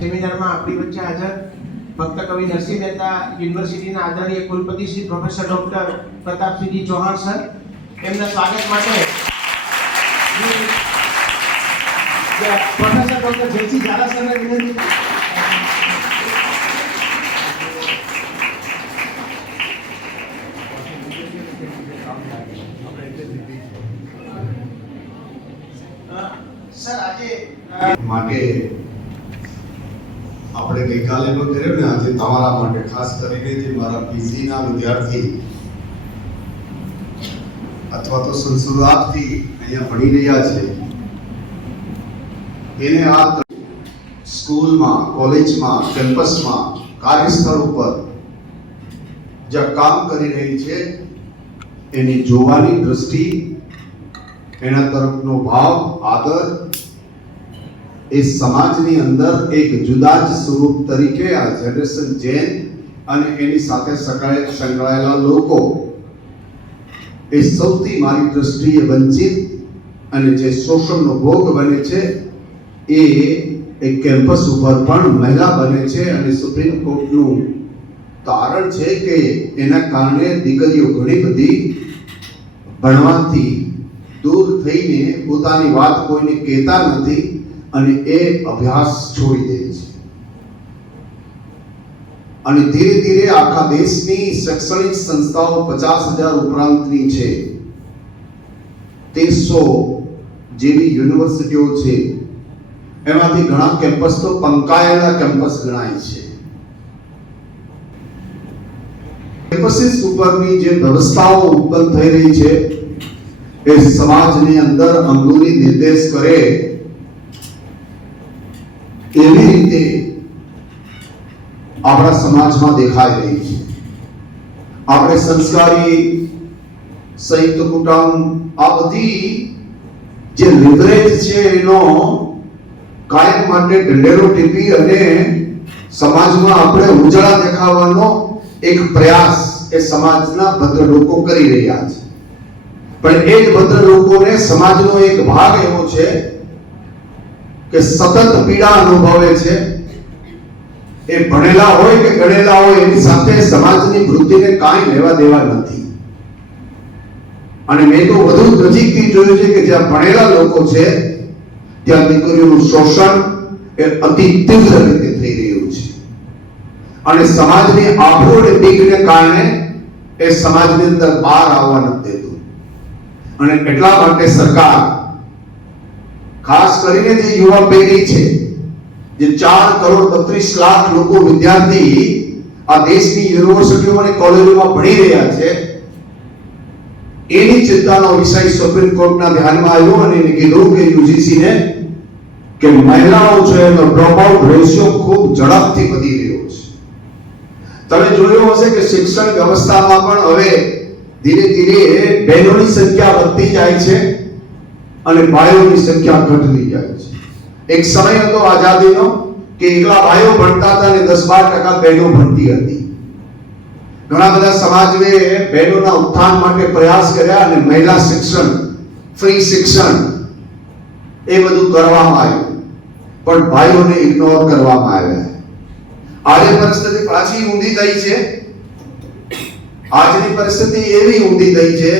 સેમિનારમાં આપણી વચ્ચે હાજર ભક્ત કવિ નરસિંહ મહેતા યુનિવર્સિટીના આદરણીય કુલપતિ Shri professor doctor Pratapsinhji Chauhan sir, એમના સ્વાગત માટે પ્રોફેસર ડોક્ટર જયસિંહ ઝાલા સરને વિનંતી. સર, આજે માટે આપણે ગઈકાલે પણ કર્યો ને, આજે તમારા માટે ખાસ કરીને જે મારા પીજી ના વિદ્યાર્થી અથવા તો સંશોધનાર્થી અહીંયા ભણી રહ્યા છે, એને આ સ્કૂલમાં, કોલેજમાં, કેમ્પસમાં, કાર્યસ્થળ ઉપર જ્યાં કામ કરી રહી છે એની જોવાની દ્રષ્ટિ, એના તરફનો ભાવ, આદર એ સમાજની અંદર એક જુદા જ સ્વરૂપ તરીકે આ જનરેશન જેન અને એની સાથે સંકળાયેલા લોકો એ સૌથી મારી દ્રષ્ટિએ વંચિત અને જે શોષણનો ભોગ બને છે એ એક કેમ્પસ ઉપર પણ મહિલા બને છે. અને સુપ્રીમ કોર્ટનું તારણ છે કે એના કારણે દીકરીઓ ઘણી બધી ભણવાથી દૂર થઈને પોતાની વાત કોઈને કહેતા નથી અને એ અભ્યાસ છોડી દે છે. અને ધીરે ધીરે આખા દેશની શૈક્ષણિક સંસ્થાઓ 50,000 ઉપરાંતની છે, 1300 જેવી યુનિવર્સિટીઓ છે, એમાંથી ઘણા કેમ્પસ તો પંકાયેલા કેમ્પસ ગણાય છે. કેમ્પસીસ ઉપરની જે વ્યવસ્થાઓ ઉત્પન્ન થઈ રહી છે એ સમાજની અંદર અંગૂરી નિર્દેશ કરે એવી રીતે આપણા સમાજમાં દેખાઈ રહી છે. આપણે સંસ્કારી સંયુક્ત કુટુંબ, આ બધી જે લિવરેજ છે એનો કાયમ માટે ઢંઢેરો ટીપી અને સમાજમાં આપણે ઉજળા દેખાવાનો એક પ્રયાસ એ સમાજના ભદ્ર લોકો કરી રહ્યા છે. પણ એ જ ભદ્ર લોકોને સમાજનો એક ભાગ એવો છે કે સતત પીડા અનુભવે છે. એ ભણેલા હોય કે ગણેલા હોય એની સાથે સમાજની વૃદ્ધિને કાંઈ લેવા દેવા નથી. અને મેં તો વધુ નજીકથી જોયું છે કે જ્યાં ભણેલા લોકો છે ત્યાં દીકરીઓનું શોષણ એ અતિ તીવ્ર રીતે થઈ રહ્યું છે. અને સમાજની આબરૂ અને બીકને કારણે એ સમાજની અંદર બહાર આવવા નથી દેતું. અને એટલા માટે સરકાર ખાસ કરીને જે યુવા પેઢી છે, જે 4,32,00,000 લોકો વિદ્યાર્થી આ દેશની યુનિવર્સિટીઓ અને કોલેજોમાં ભણી રહ્યા છે, એની ચિંતાનો વિષય સુપ્રીમ કોર્ટના ધ્યાનમાં આવ્યો અને એને કીધું કે યુજીસી ને કે મહિલાઓ છે એનો ડ્રોપ આઉટ રેશિયો ખૂબ ઝડપથી વધી રહ્યો છે. તમે જોયું હશે કે શિક્ષણ વ્યવસ્થામાં પણ હવે ધીરે ધીરે બહેનોની સંખ્યા વધતી જાય છે અને ભાઈઓની સંખ્યા ઘટતી જાય છે. એક સમય હતો આઝાદીનો કે એકલા ભાઈઓ ભણતા હતા અને 10-12% બહેનો ભણતી હતી. ઘણા બધા સમાજે બહેનોના ઉત્થાન માટે પ્રયાસ કર્યા અને મહિલા શિક્ષણ, ફ્રી શિક્ષણ એ બધું કરવામાં આવ્યું, પણ ભાઈઓને ઇગ્નોર કરવામાં આવ્યા. આજે પરિસ્થિતિ પાછી ઊંધી થઈ છે. આજની પરિસ્થિતિ એવી ઊંધી થઈ છે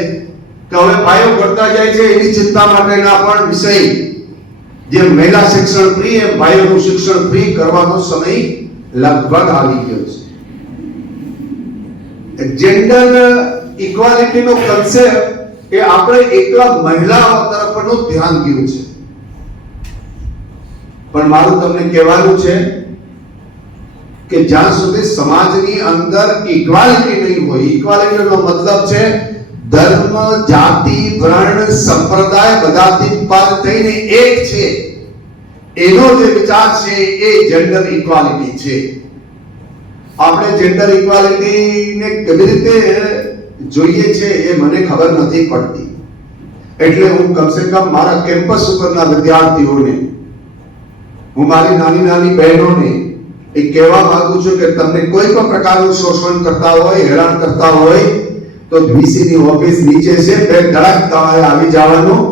કે હવે ભાઈઓ ભણતા જાય છે એની ચિંતા માટેના પણ વિષય જે મહિલા શિક્ષણ ફ્રી એ ભાઈઓનું શિક્ષણ ફ્રી કરવાનો સમય લગભગ આવી ગયો છે. જેન્ડર ઇક્વાલિટીનો કન્સેપ્ટ એ આપણે એકલા મહિલાઓ તરફનું ધ્યાન ગયું છે. પણ મારું તમને કહેવાનું છે કે જ્યાં સુધી સમાજની અંદર ઇક્વાલિટી નહીં હોય, ઇક્વાલિટીનો મતલબ છે ધર્મ, જાતિ, વર્ણ, સંપ્રદાય બધાથી પર થઈને એક છે, એનો જે વિચાર છે એ જેન્ડર ઇક્વાલિટી છે. આપણે જેન્ડર ઇક્વાલિટીને કેવી રીતે જોઈએ છે એ મને ખબર નથી પડતી. એટલે હું કમસે કમ મારા કેમ્પસ ઉપરના વિદ્યાર્થીઓને, હું મારી નાની નાની બહેનોને એ કહેવા માંગુ છું કે તમને કોઈ પણ પ્રકારનું શોષણ કરતા હોય, હેરાન કરતા હોય તો વીસીની ઓફિસ નીચે છે, બે ધડક તમારે આવી જવાનું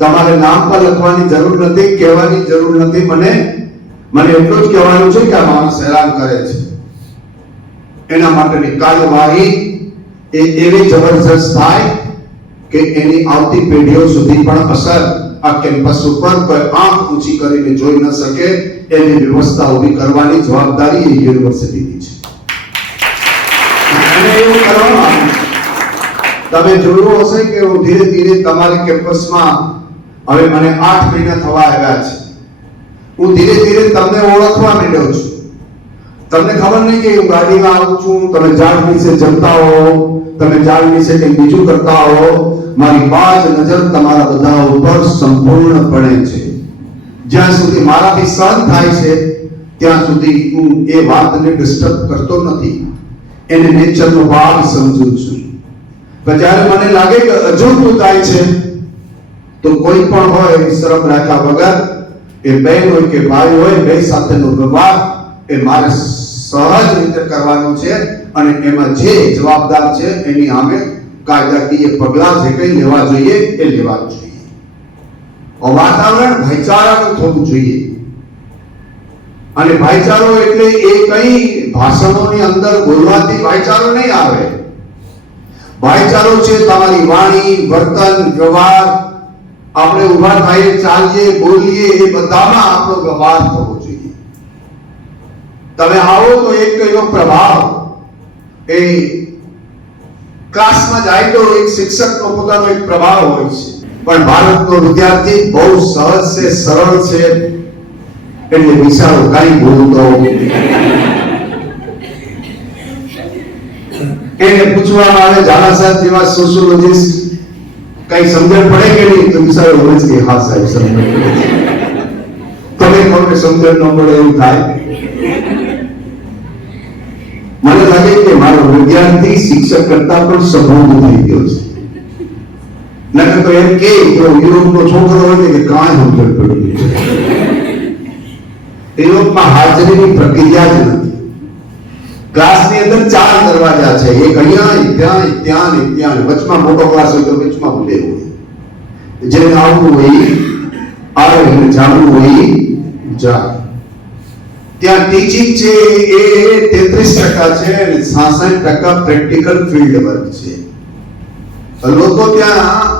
તમારે નામ પર લખવાની જરૂર નથી, કહેવાની જરૂર નથી. મને એટલું જ કહેવાનું છે કે આ માણસ હેરાન કરે છે. એના માટેની કાર્યવાહી એવી જબરજસ્ત થાય કે એની આવતી પેઢીઓ સુધી પણ અસર આ કેમ્પસ ઉપર કોઈ આંખ ઊંચી કરીને જોઈ ન શકે એવી વ્યવસ્થા ઊભી કરવાની જવાબદારી એ યુનિવર્સિટીની છે. અને એવું કરવામાં તમે જોયું હશે કે હું ધીરે ધીરે તમારી કેમ્પસમાં હવે મને 8 મહિના થવા આવ્યા છે. હું ધીરે ધીરે તમને ઓળખવા માંડ્યો છું. તમને ખબર નહીં કે હું ગાડીમાં આવું છું, તમે ઝાડ નીચે જમતા હો, તમે ઝાડ નીચે કંઈ બીજું કરતા હો, મારી બાજ નજર તમારા બધા ઉપર સંપૂર્ણપણે છે. જ્યાં સુધી મારાથી સહન થાય છે ત્યાં સુધી હું એ વાતને ડિસ્ટર્બ કરતો નથી, એને નેચરનો ભાગ સમજું છું. પણ જ્યારે મને લાગે કે અજુગતું થાય છે તો કોઈ પણ હોય શરમ રાખ્યા વગર, એ બહેન હોય કે ભાઈ હોય, બે સાથેનો વ્યવહાર એ મારે સહજ રીતે કરવાનું છે અને એમાં જે જવાબદાર છે એની સામે કાયદાકીય પગલાં જે કંઈ લેવા જોઈએ એ લેવા જોઈએ. વાતાવરણ ભાઈચારાનું થવું જોઈએ. અને ભાઈચારો એટલે એ કઈ ભાષણોની અંદર બોલવાથી ભાઈચારો નહીં આવે. ભાઈચારો છે તમારી વાણી, વર્તન, વ્યવહાર. આપણે ઊભા થઈએ, ચાલીએ, બોલીએ, એ બધામાં આપણો વ્યવહાર થવો જોઈએ. તમે આવો તો એક એનો પ્રભાવ એ ક્લાસમાં જાય તો એક શિક્ષકનો પોતાનો એક પ્રભાવ હોય છે. પણ ભારતનો વિદ્યાર્થી બહુ સહજ છે, સરળ છે, એટલે વિચારો કઈ બોલતો એને પૂછવામાં આવે, ઝાલા સાહેબ જેવા સોશિયોલોજિસ્ટ કઈ સમજણ પડે કે નહીં? તો વિચારો હોય કે હા સાહેબ સમજણ પડે. તમે કોને સમજણ ન પડે એવું થાય? મને લાગે કે મારો વિદ્યાર્થી શિક્ષક કરતા પણ સબૂત થઈ ગયો છે. નકર તો એમ કે યુરોપનો છોકરો હોય કે કાંઈ સમજણ પડી છે. યુરોપમાં હાજરીની પ્રક્રિયા જ નથી. ક્લાસની અંદર 4 દરવાજા છે, એક અહીંયા, એક ત્યાં, એક ત્યાં, એક ત્યાં. વચમાં મોટો ક્લાસ હોય તો વચમાં ભૂલે હોય. જેને આવવું હોય આવે, અને જાણવું હોય જાય. ત્યાં ટીચિંગ છે એ 33% છે અને 66% પ્રેક્ટિકલ ફિલ્ડ વર્ક છે. લોકો ત્યાં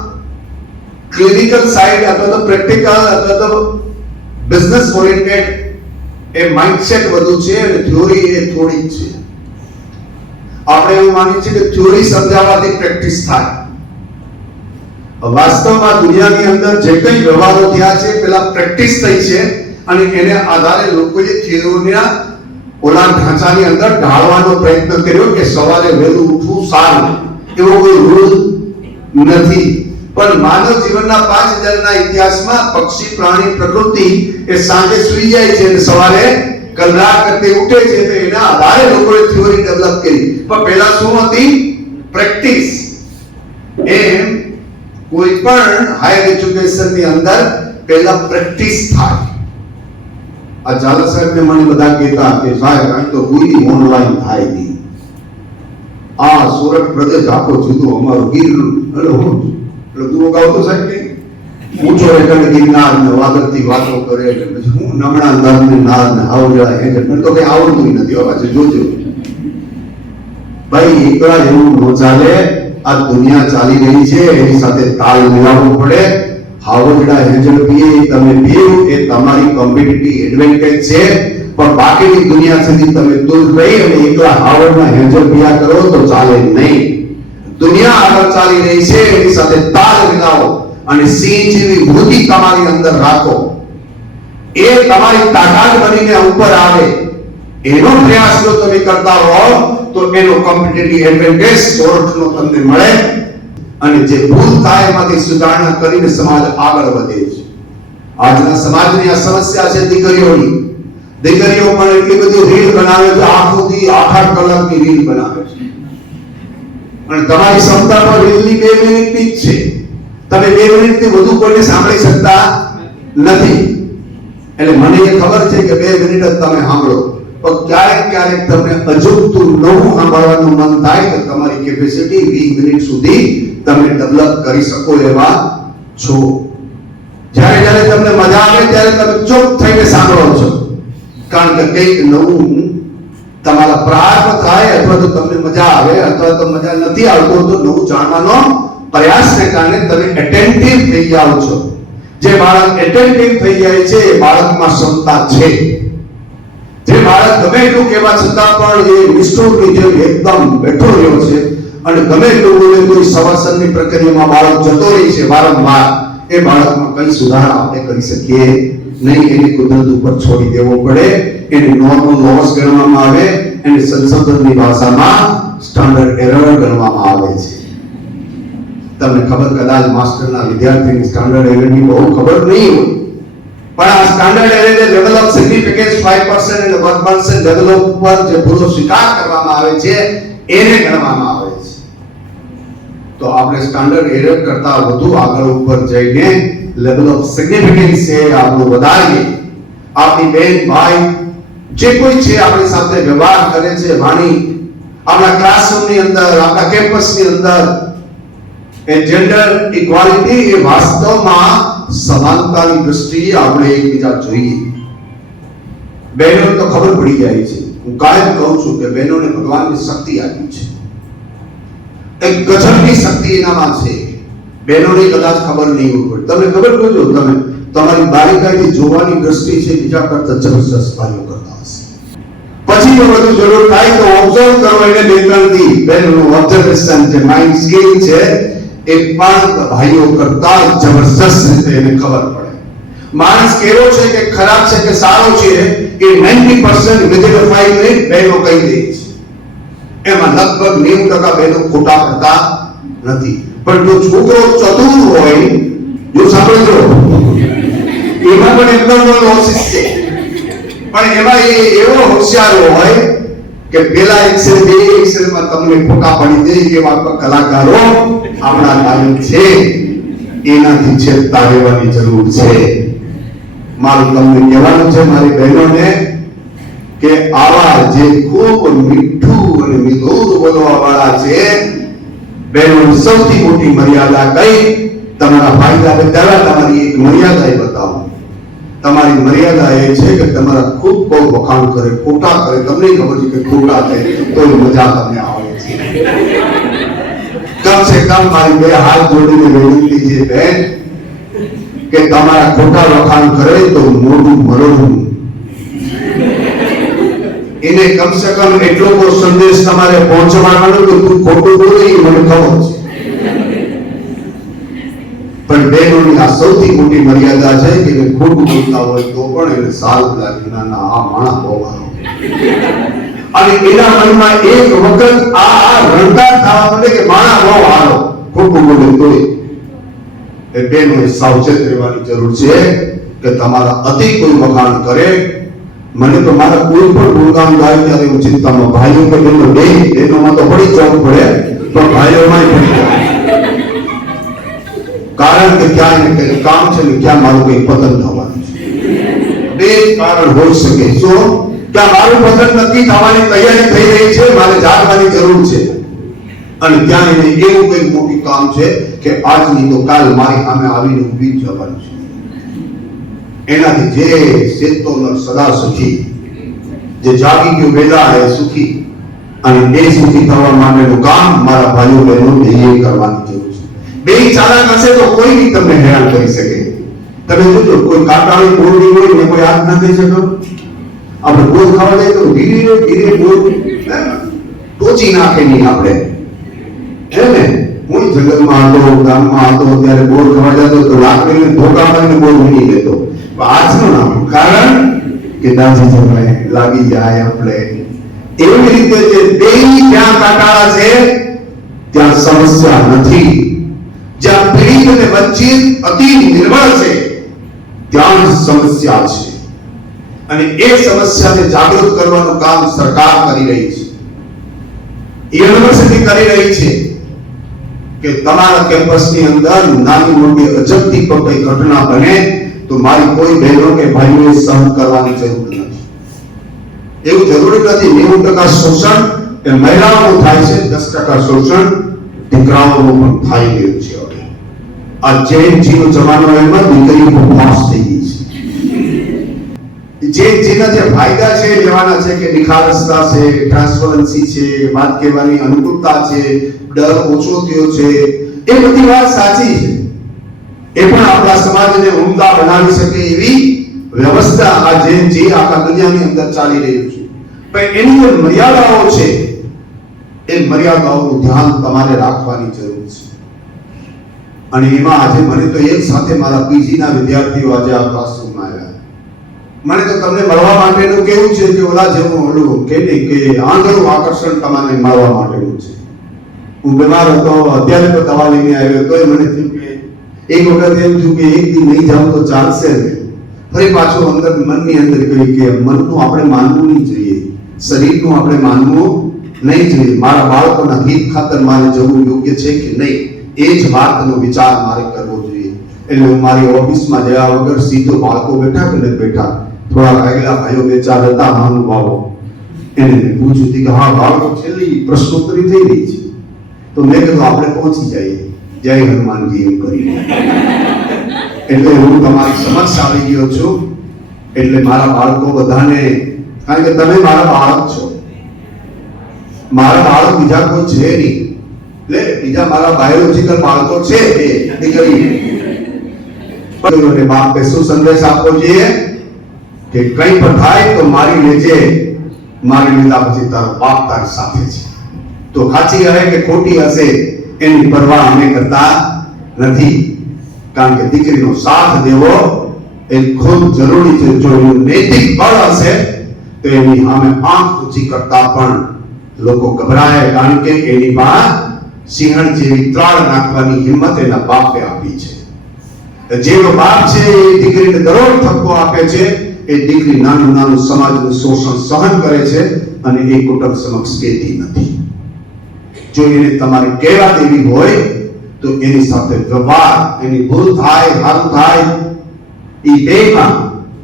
ક્લિનિકલ સાઇડ અથવા તો પ્રેક્ટિકલ અથવા તો બિઝનેસ ઓરિએન્ટેડ એ માઇન્ડસેટ વધુ છે અને થિયોરી એ થોડી જ છે. આપણે એવું માનીએ છીએ કે થિયોરી સમજાવવાથી પ્રેક્ટિસ થાય. વાસ્તવમાં દુનિયાની અંદર જે કંઈ વ્યવહારો થયા છે પેલા પ્રેક્ટિસ થઈ છે અને એને આધારે લોકોએ થિયોરીના ઓલા ઢાંચાની અંદર ઢાળવાનો પ્રયત્ન કર્યો કે સવારે વહેલું ઉઠવું સારું. એવો કોઈ રૂલ નથી. પણ માનવ જીવનના 5000 ના ઇતિહાસમાં પક્ષી, પ્રાણી, પ્રકૃતિ એ સાંજે સૂઈ જાય છે અને સવારે કલાક કરતે ઉઠે છે. તો એના આધારે લોકોએ થિયોરી ડેવલપ કરી. પણ પહેલા શું હતી? પ્રેક્ટિસ. એમ કોઈ પણ હાયર એજ્યુકેશનની અંદર પહેલા પ્રેક્ટિસ થાય. આ ઝાલા સાહેબને મને બધા કહેતા કે સાહેબ અહીં તો કોઈ ઓનલાઈન થાય નહીં. આ સુરત પ્રદેશ આખો જુદો, અમારો ગીર એટલે તું ગાવતો સાહેબ કે ઊંચો એકડ ગિરનાર ને વાદળથી વાતો કરે એટલે પછી હું નમણા નર ને નાર ને આવડા એ મને તો કઈ આવડતું નથી. હવે છે જોજો ભાઈ, એકલા એવું ન ચાલે. આ દુનિયા ચાલી રહી છે એની સાથે તાલ મિલાવવો પડે. હાવરડા હેન્જલપીએ તમે બેવ એ તમારી કોમ્પિટિટિવ એડવાન્ટેજ છે. પણ બાકીની દુનિયા સુધી તમે દૂર રહી અને એકલા હાવરના હેન્જલપિયા કરો તો ચાલે નહીં. દુનિયા આગળ ચાલી રહી છે એની સાથે તાલ મિલાવો અને સિંહ જેવી વૃત્તિ તમારી અંદર રાખો. એ તમારી તાકાત બનીને ઉપર આવે. એનો પ્રયાસ જો તમે કરતા હો તો એનો કોમ્પિટિટિવ એડવાન્ટેજ સોર્ટનો તમને મળે અને જે ભૂલ થાય એમાંથી સુધારણા કરીને સમાજ આગળ વધે છે. આજના સમાજની આ સમસ્યા છે દીકરીઓની. દીકરીઓ પણ એટલી બધી રીલ બનાવે છે, આખો દી 8-8 કલાકની રીલ બનાવે છે. અને તમારી ક્ષમતા પર રીલની 2 મિનિટની જ છે. તમે 2 મિનિટથી વધુ કોઈને સાંભળી શકતા નથી. એટલે મને એ ખબર છે કે 2 મિનિટ જ તમે સાંભળો. પણ ક્યારેક તમને અજુગતું નવું સાંભળવાનું મન થાય તો તમારી કેપેસિટી 20 મિનિટ સુધી તમે ડેવલપ કરી શકો એવા છો. જ્યારે જ્યારે તમને મજા આવે ત્યારે તમે ચૂપ થઈને સાંભળો છો, કારણ કે કંઈક નવું તમારા પ્રારંભ થાય, અથવા તો તમને મજા આવે અથવા તો મજા નથી આવતો તો નવું જાણવાનો પ્રયાસને કારણે તમે એટેન્ટિવ થઈ જાઓ છો. જે બાળક એટેન્ટિવ થઈ જાય છે એ બાળકમાં ક્ષમતા છે. જે બાળક ગમે એટલું કહેવા છતાં પણ એ નિષ્ઠુરની જેમ એકદમ બેઠો રહ્યો છે અને ગમે એટલું બોલે કોઈ સંવાસનની પ્રક્રિયામાં બાળક જતો રહે છે વારંવાર, એ બાળકમાં કઈ સુધારા આપણે કરી શકીએ નહીં. એની કુદરત ઉપર છોડી દેવો પડે. એને નોર્મલ લોસ ગણવામાં આવે, એને સંશોધનની ભાષામાં સ્ટાન્ડર્ડ એરર ગણવામાં આવે છે. તમને ખબર કદાચ માસ્ટરના વિદ્યાર્થીની સ્ટાન્ડર્ડ એરરની બહુ ખબર નહીં હોય, પણ આ સ્ટાન્ડર્ડ એરર જે લેવલ ઓફ સિગ્નિફિકન્સ 5% અને 1% લેવલ ઓફ ઉપર જે ભૂલો સ્વીકાર કરવામાં આવે છે એને ગણવામાં આવે છે. તો આપણે સ્ટાન્ડર્ડ એરર કરતા વધુ આગળ ઉપર જઈને લેવલ ઓફ સિગ્નિફિકન્સ છે આપણું વધારીએ. આપણી બેન ભાઈ જે કોઈ છે આપણી સાથે વ્યવહાર કરે છે, વાણી આપણા ક્લાસરૂમની અંદર, આપણા કેમ્પસની અંદર, એ જેન્ડર ઇક્વાલિટી એ વાસ્તવમાં સમાનતાની દ્રષ્ટિએ આપણે એકબીજા જોઈએ. બહેનો તો ખબર પડી જાય છે. હું કાયમ કહું છું કે બહેનોને ભગવાનની શક્તિ આપી છે, એક ગજબની શક્તિ એનામાં છે. બહેનોને કદાચ ખબર નહીં હોય. તમને ખબર કરજો, તમે તમારી બારીકાઈથી જોવાની દ્રષ્ટિ છે બીજા કરતા જબરજસ્ત ભાઈઓ કરતા હશે. પછી જો બધું જરૂર થાય તો ઓબ્ઝર્વ કરો એને બેકરથી. બહેનોનું ઓબ્ઝર્વેશન જે માઇન્ડ સ્કિલ છે એ પણ ભાઈઓ કરતા જબરજસ્ત રીતે એને ખબર પડે. માણસ કેવો છે કે ખરાબ છે કે સારો છે એ 90% વિધિન 5 મિનિટ બહેનો કહી દે છે. એમાં લગભગ 90% બહેનો ખોટા પડતા નથી. પણ જો છોકરો ચતુર હોય, જો સાંભળજો, એમાં પણ એકદમ હોશિયાર છે, પણ એમાં એવો હોશિયાર હોય કે પેલા એક્સેલ બે એક્સેલમાં તમને ખોટા પડી દે એવા કલાકારો આપણા લાયક છે. એનાથી ચેતતા રહેવાની જરૂર છે. મારું તમને કહેવાનું છે મારી બહેનોને કે આવા જે ખૂબ મીઠું અને મધુર બોલવા વાળા છે, બહેનોની સૌથી મોટી મર્યાદા કઈ? તમારા ફાયદા બતાવ્યા, તમારી એક મર્યાદા એ બતાવો. તમારી મર્યાદા એ છે કે તમારા ખૂબ બહુ વખાણ કરે, ખોટા કરે, તમને ખબર છે કે ખોટા છે તો મજા તમને આવે છે. કમ સે કમ મારી બે હાથ જોડીને વિનંતી છે બેન કે તમારા ખોટા વખાણ કરે તો મોઢું મરડું. એને કમ સે કમ એટલો તો સંદેશ તમારે પહોંચવાનો કે તું ખોટું બોલે એ મને ખબર છે. પણ બહેનોની આ સૌથી મોટી મર્યાદા છે કે ખોટું બોલતા હોય તો પણ એને સારું લાગે, ના આ માણસ બહુ સારો. અને એના મનમાં એક વખત આ રણકાર થવા માંડે કે માણસ બહુ સારો, ખોટું બોલે તો એ બહેનોએ સાવચેત રહેવાની જરૂર છે કે તમારા અતિ કોઈ વખાણ કરે. મને તો મારા કોઈ પણ ગુણગાન ગાય ત્યારે હું ચિંતામાં, ભાઈઓ કે બહેનો બે, બહેનોમાં તો પડી જવું પડે પણ ભાઈઓમાં પડી જાય. કારણ કે ક્યાં એને કઈ કામ છે ને ક્યાં મારું કઈ પતન થવાનું છે. બે કારણ હોઈ શકે. શું? ક્યાં મારું પતન નક્કી થવાની તૈયારી થઈ રહી છે, મારે જાગવાની જરૂર છે, અને ત્યાં એને એવું કઈ મોટું કામ છે કે આજની તો કાલ મારી સામે આવીને ઊભી જ જવાનું છે. એનાથી જે સેતો ન સદા સુખી, જે જાગી ગયો વેલા એ સુખી, અને એ સુખી થવા માટેનું કામ મારા ભાઈઓ બહેનો બેય કરવાની જરૂર છે. બે ચાલાક હશે તો કોઈ બી તમને હેરાન કરી શકે. તમે જોજો, કોઈ કાંટાળી બોરડી હોય ને કોઈ હાથ ના થઈ શકો. આપણે બોર ખાવા જાય તો ધીરે ધીરે બોર ટોચી નાખે નહીં આપણે, હે ને? હું જંગલમાં હતો, ગામમાં હતો, ત્યારે બોર ખાવા જતો તો લાકડીને ધોકા મારીને બોર વીણી લેતો. આજનું નામ કારણ કે દાજી જમાય લાગી જાય આપણે. એવી રીતે જે બે જ્યાં કાંટાળા છે ત્યાં સમસ્યા નથી. જ્યાં પીડિત અને વંચિત અતિ નિર્બળ છે ત્યાં સમસ્યા છે. અને એ સમસ્યાને જાગૃત કરવાનું કામ સરકાર કરી રહી છે, યુનિવર્સિટી કરી રહી છે કે તમારા કેમ્પસની અંદર નાની મોટી અજબથી કોઈ ઘટના બને તો મારી કોઈ બહેનો કે ભાઈઓએ સહન કરવાની જરૂર નથી. એવું જરૂરી નથી. 90% શોષણ એ મહિલાઓનું થાય છે, 10% શોષણ દીકરાઓનું પણ થાય રહ્યું છે. હવે આ જેનજીનો જમાનો એમાં દીકરી બહુ ફાસ્ટ થઈ ગઈ છે. જેનજીના જે ફાયદા છે એ લેવાના છે કે નિખાલસતા છે, ટ્રાન્સપરન્સી છે, વાત કહેવાની અનુકૂળતા છે, ડર ઓછો થયો છે, એ બધી વાત સાચી છે. એ પણ આપણા સમાજને ઉમદા બનાવી શકે એવી વ્યવસ્થા આ જેનજી આખા દુનિયાની અંદર ચાલી રહ્યું છે. પણ એની જે મર્યાદાઓ છે એ મર્યાદાઓનું ધ્યાન તમારે રાખવાની જરૂર છે. અને એમાં આજે મને તો એક સાથે મારા પીજી ના વિદ્યાર્થીઓ આજે આ ક્લાસરૂમમાં આવ્યા. મને તો તમને મળવા માટેનું કેવું છે કે ઓલા જેવું ઓલું કે આંધળું આકર્ષણ તમને મળવા માટેનું છે. હું બીમાર હતો, અત્યારે તો દવા લઈને આવ્યો, તોય મને થયું કે એક વખત એમ થયું કે એક દિન નહીં જાઉં તો ચાલશે ને. ફરી પાછું અંદર મનની અંદર કહ્યું કે મનનું આપણે માનવું નહીં જોઈએ, શરીરનું આપણે માનવું નહીં જોઈએ. મારા બાળકોના હિત ખાતર મારે જવું યોગ્ય છે કે નહીં, એ જ વાતનો વિચાર મારે કરવો જોઈએ. એટલે હું મારી ઓફિસમાં જયા વગર સીધો બાળકો બેઠા કે નથી બેઠા, થોડા આગલા ભાઈઓ બે ચાર હતા મહાનુભાવો, એને પૂછ્યું કે હા બાળકો છેલ્લી પ્રશ્નોત્તરી થઈ રહી છે, તો મેં કીધું આપણે પહોંચી જઈએ, જય હનુમાનજી એમ કરીને. એટલે હું તમારી સમક્ષ આવી ગયો છું. એટલે મારા બાળકો બધાને, કારણ કે તમે મારા બાળક છો, મારા બાળક બીજા કોઈ છે નહીં. એટલે બીજા મારા બાયોલોજીકલ બાળકો છે એ દીકરી. બાપે શું સંદેશ આપવો જોઈએ કે કંઈ પણ થાય તો મારી લેજે, મારી લીધા પછી તારો બાપ તારી સાથે છે. તો સાચી હશે કે ખોટી હશે એની પરવા અમે કરતા નથી, કારણ કે દીકરીનો સાથ દેવો એ ખૂબ જરૂરી છે. જો એનું નૈતિક બળ હશે તો એની સામે આંખ ઊંચી કરતા પણ લોકો ગભરાય, કારણ કે એની પાસે સિંહણ જેવી ત્રાળ નાખવાની હિંમત એના બાપે આપી છે. જેવો બાપ છે એ દીકરીને દરરોજ ઠપકો આપે છે, એ દીકરી નાનું નાનું સમાજનું શોષણ સહન કરે છે અને એ કુટુંબ સમક્ષ કહેતી નથી. જો એને તમારે કહેવા દેવી હોય તો એની સાથે વ્યવહાર, એની ભૂલ થાય સારું થાય એ બેમાં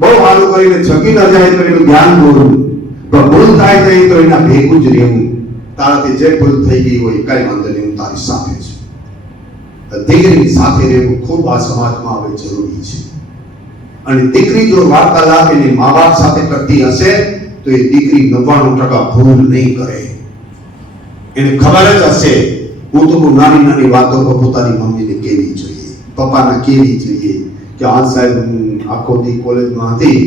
બહુ સારું કરીને છકી ન જાય તો એનું ધ્યાન દોરવું, પણ ભૂલ થાય જાય તો એના ભેગું જ રહેવું. તારાથી જે ભૂલ થઈ ગઈ હોય કઈ વાંધો નહીં, હું તારી સાથે છું. દીકરીની સાથે રહેવું ખૂબ આ સમાજમાં હવે જરૂરી છે. અને દીકરી જો વાર્તાલાપ એની મા બાપ સાથે કરતી હશે તો એ દીકરી 99% ભૂલ નહીં કરે. એને ખબર જ હશે હું તો નાની નાની વાતો પર પોતાની મમ્મીને કહેવી જોઈએ, પપ્પાને કહેવી જોઈએ કે આ સાહેબ હું આખો દી કોલેજમાં હતી,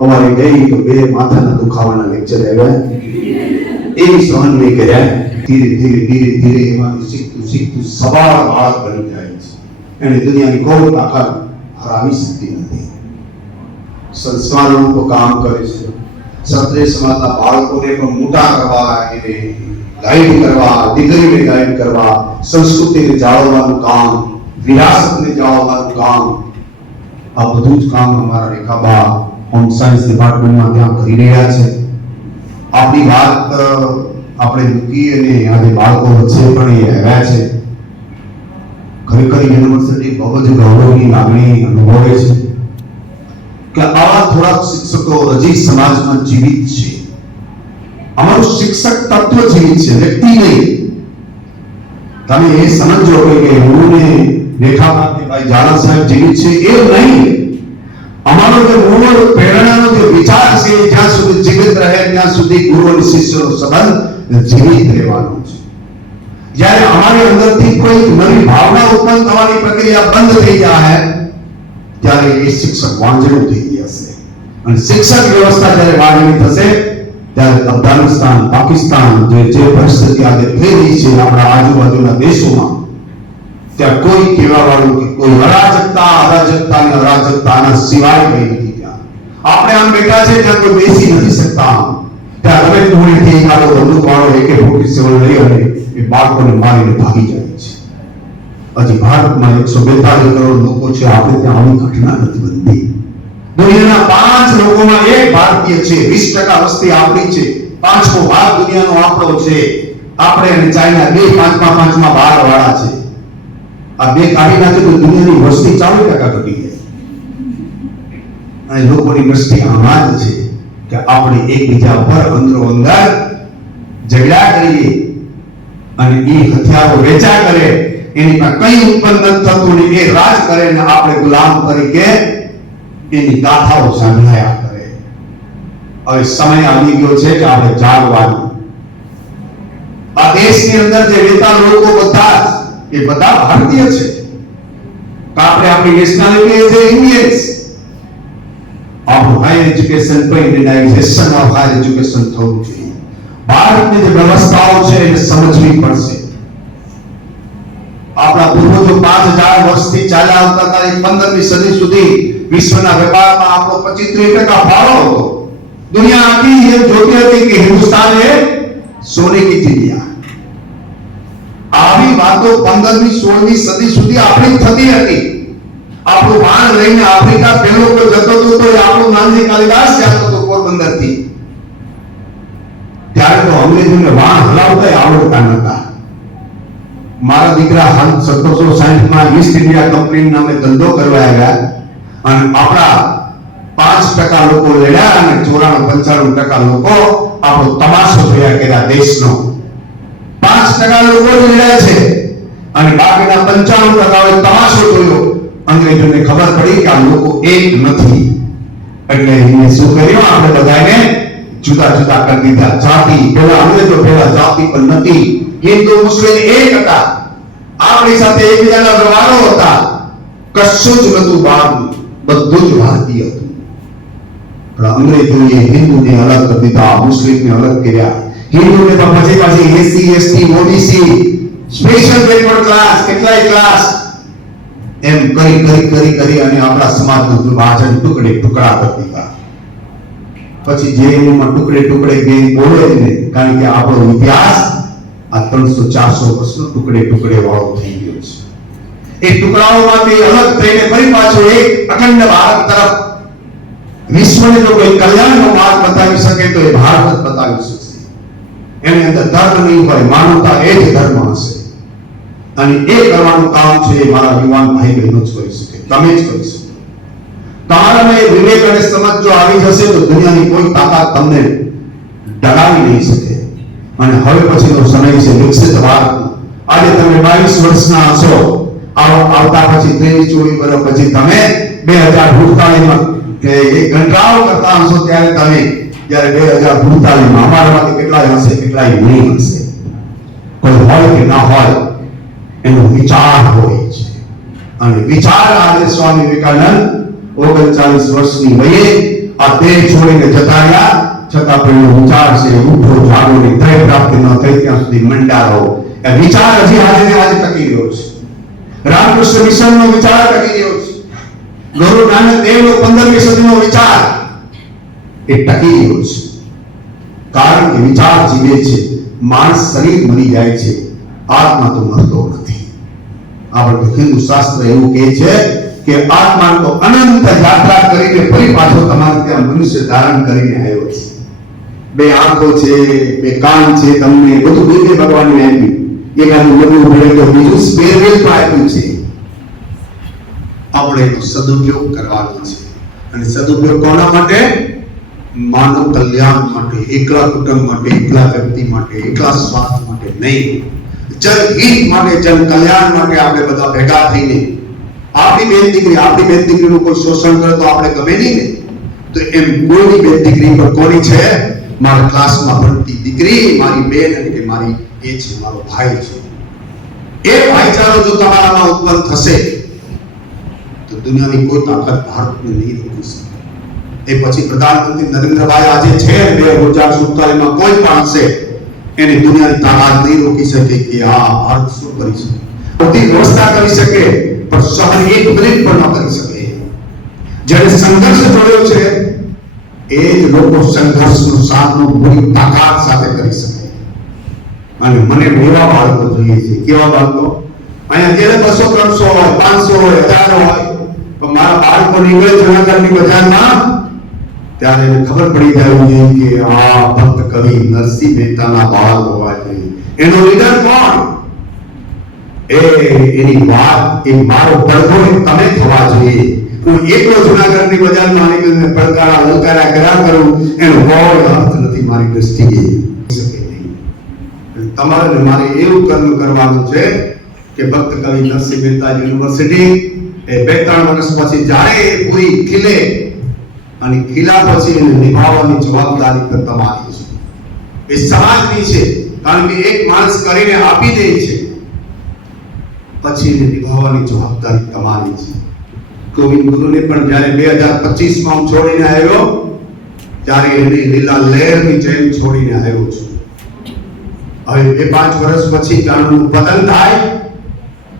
અમારે ગઈ તો બે માથાના દુખાવાના લેક્ચર આવ્યા, એવી સહન નહીં કર્યા. ધીરે ધીરે ધીરે ધીરે એમાંથી શીખતું શીખતું સવાર બાળક બની જાય છે. એને દુનિયાની કોઈ તાકાત હરાવી શકતી નથી. સંસ્કારનું તો કામ કરે છે. ક્ષત્રિય સમાજના બાળકોને પણ મોટા કરવા, એને ગાઈડ કરવા, દીકરીને ગાઈડ કરવા, સંસ્કૃતિને જાળવવાનું કામ, વિરાસતને જાળવવાનું કામ, આ બધું જ કામ અમારા રેખાબા હોમ સાયન્સ ડિપાર્ટમેન્ટમાં ત્યાં કરી રહ્યા છે. આપણી વાત આપણે મૂકી અને આજે બાળકો વચ્ચે પણ એ આવ્યા છે. ખરેખર યુનિવર્સિટી બહુ જ ગૌરવની લાગણી અનુભવે છે કે આવા થોડાક શિક્ષકો હજી સમાજમાં જીવિત છે. અમારું શિક્ષક તત્વ જીવિત છે, વ્યક્તિ નહીં. તમે એ સમજો કે હું ને રેખાભાઈ ઝાલા સાહેબ જીવિત છે એ નહીં. અમારો જે મૂળ પ્રેરણાનો જે વિચાર છે જ્યાં સુધી જીવિત રહે ત્યાં સુધી ગુરુ અને શિષ્યનો સંબંધ જીવિત રહેવાનો છે. જ્યારે અમારી અંદરથી કોઈ નવી ભાવના ઉત્પન્ન થવાની પ્રક્રિયા બંધ થઈ જાય ત્યારે એ શિક્ષક વાંઝણું થઈ જશે. અને શિક્ષક વ્યવસ્થા જ્યારે વાંઝણી થશે ત્યારે અફઘાનિસ્તાન, પાકિસ્તાન જે પરિસ્થિતિ આજે થઈ રહી છે આપણા આજુબાજુના દેશોમાં, ત્યાં કોઈ કહેવાવાળું કે કોઈ અરાજકતાના સિવાય કંઈ નથી. ત્યાં આપણે આમ બેઠા છે ત્યાં કોઈ બેસી નથી શકતા. ત્યાં તમે ધૂળેથી આવો બંદૂકવાળો AK-47 લઈ અને એ બાળકોને મારીને ભાગી જાય છે. હજી ભારતમાં 142 કરોડ લોકો છે, આપણે ત્યાં આવી ઘટના નથી બનતી. દુનિયાના 5 લોકોમાં 1 ભારતીય છે. 20% વસ્તી આપણી છે. 5મો ભાગ દુનિયાનો આપણો છે. આપણે અને ચાઇના બે 5માં 12 વાળા છે. આ બે કાઢી નાખે તો દુનિયાની વસ્તી 40% ઘટી જાય. અને લોકોની વસ્તી આમાં જ છે કે આપણે એકબીજા પર અંદરો અંદર ઝઘડા કરીએ અને એ હથિયારો વેચા કરે એની પર કઈ ઉત્પન્ન નથી થતું ને એ રાજ કરે ને આપણે ગુલામ તરીકે એની ગાથાઓ સાંભળ્યા કરે. હવે સમય આવી ગયો છે કે આપણે જાગવાનું. આ દેશની અંદર જે રહેતા લોકો બધા એ બધા ભારતીય છે. આપણે આપણી નેશનાલિટી છે ઇન્ડિયન્સ. આપણું હાયર એજ્યુકેશન પર ઇન્ડિયનાઇઝેશન ઓફ હાયર એજ્યુકેશન થવું જોઈએ. ભારતની જે વ્યવસ્થાઓ છે એને સમજવી પડશે. આપણા પૂર્વજો 5000 વર્ષથી ચાલ્યા આવતા હતા. 15મી સદી સુધી વિશ્વના વેપારમાં આપણો 25-30% ફાળો હતો. દુનિયા આખી એ જોતી હતી કે હિન્દુસ્તાન એ સોને કી ચિડિયા. આવી વાતો 15મી 16મી સદી સુધી આપણી થતી હતી. આપણું વાણ લઈને આફ્રિકા પહેલો કોઈ જતો હતો તો એ આપણું નાનજી કાલિદાસ જતો હતો પોરબંદર થી. ત્યારે તો અંગ્રેજોને વાણ હલાવતા આવડતા નહોતા. મારા દીકરા 1760 માં ઈસ્ટ ઇન્ડિયા કંપની નામે ધંધો કરવા આવ્યા અને આપણા 5% લોકો લડ્યા અને 94-95% લોકો આપણો તમાશો જોયા કર્યા દેશનો. 5% લોકો જ લડ્યા છે અને બાકીના 95% તમાશો જોયો. અંગ્રેજોને ખબર પડી કે આ લોકો એક નથી એટલે એને શું કર્યું આપણે બધાને જુદા જુદા કરી દીધા. જાતિ પેલા અંગ્રેજો પેલા જાતિ પણ નથી. હિન્દુ મુસ્લિમ એક હતા. આપણી સાથે એકબીજાના વ્યવહારો હતા. કશું જ નતું બહારનું. બધું જ ભારતીય હતું. પણ અંગ્રેજોએ હિન્દુને અલગ કરી દીધા, મુસ્લિમને અલગ કર્યા. હિન્દુને તો પછી SC ST OBC special backward class કેટલાય ક્લાસ એમ કરી કરી કરી કરી અને આપણા સમાજનું વિભાજન ટુકડે ટુકડા કરી દીધા. પછી જે એમાં ટુકડે ટુકડે બે બોલે જ નહીં, કારણ કે આપણો ઇતિહાસ આ 300-400 વર્ષનો ટુકડે ટુકડે વાળો થઈ ગયો છે. એ ટુકડાઓમાંથી અલગ થઈને ફરી પાછો એક અખંડ ભારત તરફ વિશ્વને જો કોઈ કલ્યાણનો માર્ગ બતાવી શકે તો એ ભારત જ બતાવી શકશે. એની અંદર ધર્મ નહીં હોય, માનવતા એ જ ધર્મ હશે. અને એ કરવાનું કામ છે મારા યુવાન ભાઈ બહેનો જ કરી શકે, તમે જ કરી શકો. તમારામાં એ વિવેક અને સમજ જો આવી જશે તો દુનિયાની કોઈ તાકાત તમને ડગાવી નહીં શકે. અને હવે પછીનો સમય છે વિકસિત ભારતનો. આજે તમે 22 વર્ષના હશો, આવતા પછી 23-24 વર્ષ પછી તમે 2048માં કે એક ગણરાવ કરતા હશો ત્યારે તમે જ્યારે 2048માં અમારામાંથી કેટલાય હશે કેટલાય નહીં હશે. કોઈ હોય કે ના હોય એનો વિચાર હોય છે. અને વિચાર આજે સ્વામી વિવેકાનંદ 39 વર્ષની વયે આ દેહ છોડીને જતા રહ્યા, છતાં પણ એનો વિચાર છે ઉઠો જાગો ને ધ્યેય પ્રાપ્તિ ન થઈ ત્યાં સુધી મંડારો. એ વિચાર હજી આજે ને આજે ટકી રહ્યો છે. રામકૃષ્ણ મિશનનો વિચાર ટકી રહ્યો છે. ગુરુ નાનક દેવનો 15મી સદીનો વિચાર એ ટકી રહ્યો છે. કારણ કે વિચાર જીવે છે. માણસ શરીર મરી જાય છે, આત્મા તો મરતો નથી. આપણે હિન્દુ શાસ્ત્ર એવું કહે છે કે આત્મા તો અનંત યાત્રા કરીને ફરી પાછો તમારે ત્યાં મનુષ્ય ધારણ કરીને આવ્યો છે. 2 આંખો છે, 2 કાન છે, તમને બધું બે ભગવાનને આપ્યું. એકાદું બધું મળે તો બીજું સ્પેરવેલ પણ આપ્યું છે. આપણે એનો સદુપયોગ કરવાનો છે. અને સદુપયોગ કોના માટે? માનવ કલ્યાણ માટે, એકલા કુટુંબ માટે, એકલા વ્યક્તિ માટે, એકલા સ્વાર્થ માટે નહીં. જનહિત માટે, જન કલ્યાણ માટે આપણે બધા ભેગા થઈને આપણી બેન દીકરીનું કોઈ શોષણ કરે તો આપણે ગમે નહીં ને. તો એમ કોઈની બેન દીકરી પર કોની છે? મારા ક્લાસમાં ભણતી દીકરી મારી બેન અને કે મારી એ છે, મારો ભાઈ છે. એ ભાઈચારો જો તમારામાં ઉત્પન્ન થશે તો દુનિયાની કોઈ તાકાત ભારતને નહીં રોકી શકે. એ પછી પ્રધાનમંત્રી નરેન્દ્રભાઈ આજે છે 2047માં કોઈ પણ હશે એની દુનિયાની તાકાત નહીં રોકી શકે કે આ ભારત શું કરી શકે. બધી વ્યવસ્થા કરી શકે પણ સહન એક મિનિટ પણ ન કરી શકે. જ્યારે સંઘર્ષ જોયો છે એ જ લોકો સંઘર્ષનો સામનો પૂરી તાકાત સાથે કરી શકે. અને મને એવા બાળકો જોઈએ છે. કેવા બાળકો? અહીંયા જ્યારે 200-300 હોય, 500 હોય, 1000 હોય, પણ મારા બાળકો નીકળે જૂનાગઢની બજારમાં ત્યારે એને ખબર પડી જાય કે આ ભક્ત કવિ નરસિંહ મહેતાના બાળ હોવા જોઈએ. એનો લીડર કોણ? એની વાત એ મારો પડઘો તમે થવા જોઈએ. હું એકલો જૂનાગઢની બજારમાં નીકળીને પડકારા લલકારા કર્યા કરું એનો કોઈ અર્થ નથી મારી દ્રષ્ટિએ. તમારે મારે એવું કર્મ કરવાનું છે કે ભક્ત કવિ નરસિંહ મહેતા યુનિવર્સિટી એ 2-3 વર્ષ પછી જ્યારે એ પૂરી ખીલે અને ખીલા પછી એને નિભાવવાની જવાબદારી પણ તમારી છે, એ સમાજની છે. કારણ કે એક માણસ કરીને આપી દે છે, પછી એને નિભાવવાની જવાબદારી તમારી છે. ગોવિંદ ગુરુને પણ જ્યારે 2025માં હું છોડીને આવ્યો ત્યારે એને લીલા લહેરની જેમ છોડીને આવ્યો છું. હવે 2-5 વર્ષ પછી ત્યાંનું પતન થાય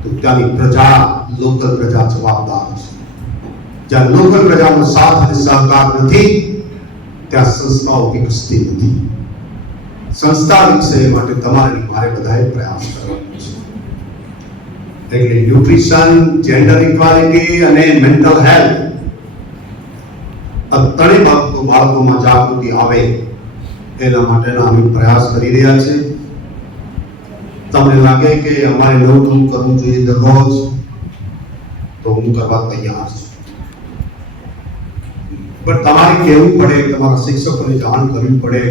તો ત્યાંની પ્રજા, લોકલ પ્રજા જવાબદાર છે. જ્યાં લોકલ પ્રજાનો સાથ અને સહકાર નથી ત્યાં સંસ્થાઓ વિકસતી નથી. સંસ્થા વિકસે એ માટે તમારે મારે બધાએ પ્રયાસ કરવાનો છે. એટલે ન્યુટ્રિશન, જેન્ડર ઇક્વાલિટી અને મેન્ટલ હેલ્થ આ ત્રણેય બાબતોમાં જાગૃતિ આવે એના માટેના અમે પ્રયાસ કરી રહ્યા છે. તમને લાગે કે અમારે નવું કરવું જોઈએ દરરોજ, તો હું કરવા તૈયાર છું. પણ તમારે કહેવું પડે, તમારા શિક્ષકોને જાણ કરવી પડે.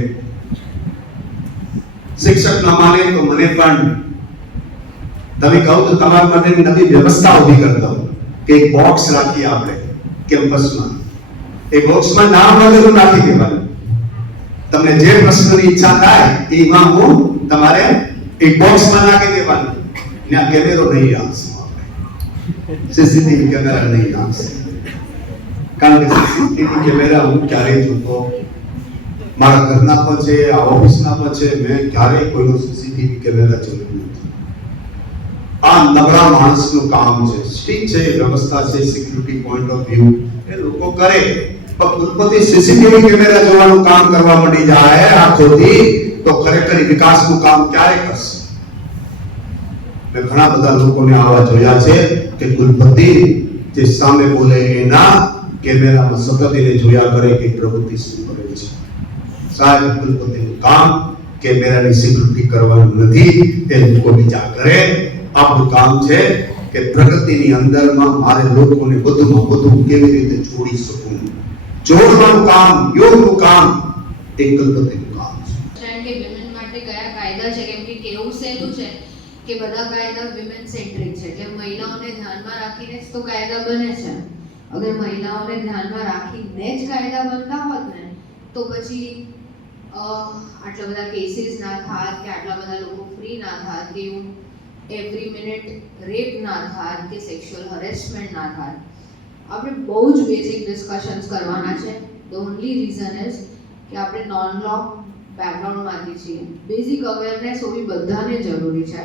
શિક્ષક ન માને તો મને પણ તમે કહો તો તમારા માટે નવી વ્યવસ્થા ઊભી કરી દઉં કે એક બોક્સ રાખીએ આપણે કેમ્પસમાં. એ બોક્સમાં નામ વગેરે નાખી દેવાનું. તમને જે પ્રશ્નની ઈચ્છા થાય એમાં હું તમારે એક બોક્સમાં નાખી દેવાનું. ત્યાં કેમેરો નહીં આવશે, સીસીટીવી કેમેરા નહીં આવશે. કારણ કે સીસીટીવી કેમેરા હું ક્યારેય જોતો મારા ઘરના પર છે, આ ઓફિસના પર છે, મેં ક્યારેય કોઈનો સીસીટીવી કેમેરા જોયો નથી. આ નબળા માણસનું કામ છે. ઠીક છે, વ્યવસ્થા છે, સિક્યુરિટી પોઈન્ટ ઓફ વ્યૂ એ લોકો કરે, પણ કુલપતિ સીસીટીવી કેમેરા જોવાનું કામ કરવા માંડી જાય આખોથી તો ખરેખર વિકાસનું કામ ક્યારે કરશે? મેં ઘણા બધા લોકોને આવા જોયા છે કે કુલપતિ જે સામે બોલે એના કેમેરામાં સતત એને જોયા કરે કે પ્રવૃત્તિ શું કરે છે. સાહેબ, કુલપતિનું કામ કેમેરાની સિક્યુરિટી કરવાનું નથી, એ લોકો બીજા કરે. આપણું કામ છે કે પ્રગતિની અંદરમાં મારે લોકોને વધુમાં વધુ કેવી રીતે જોડી શકું. જોડવાનું કામ, યોગનું કામ એક કુલપતિનું કામ છે. કે વિમેન માટે કયા કાયદા છે, કેમ કે કેવું સહેલું છે કે બધા કાયદા વિમેન સેન્ટ્રિક છે, એટલે મહિલાઓને ધ્યાનમાં રાખીને જ તો કાયદા બને છે. અગર મહિલાઓને ધ્યાનમાં રાખીને જ કાયદા બનતા હોત ને તો પછી આટલા બધા કેસીસ ના થાત, કે આટલા બધા લોકો ફ્રી ના થાત, કે એવરી મિનિટ રેપ ના થાત, કે સેક્સ્યુઅલ હરેસમેન્ટ ના થાત. આપણે બહુ જ બેઝિક ડિસ્કશન્સ કરવાના છે. ધ ઓનલી રીઝન ઇઝ કે આપણે નોન લો બેકગ્રાઉન્ડમાંથી છીએ. બેઝિક અવેરનેસ હોવી બધાને જરૂરી છે.